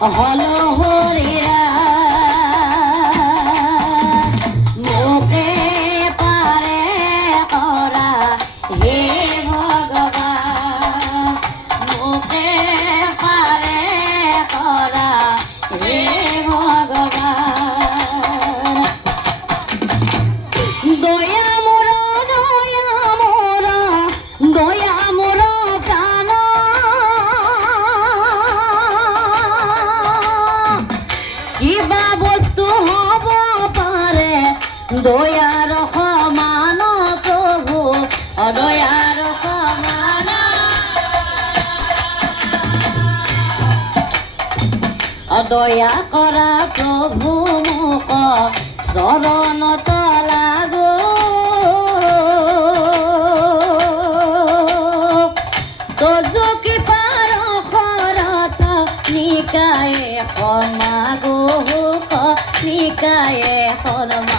হলো হরিরা মুখে পারে করা হে ভগবান মুখে পারে করা হে ভগবান দয়া মোর দয়া মোর দয়া মোর প্রাণ কিবা বস্তু হব পাৰে দয়ার সমান প্রভু অদয়ার সমান দয়া কৰা প্রভু মোক চৰণত লাগো তজু কৃপাৰ শৰত নিকায়ে সমাগো নিকায়ে সন্মা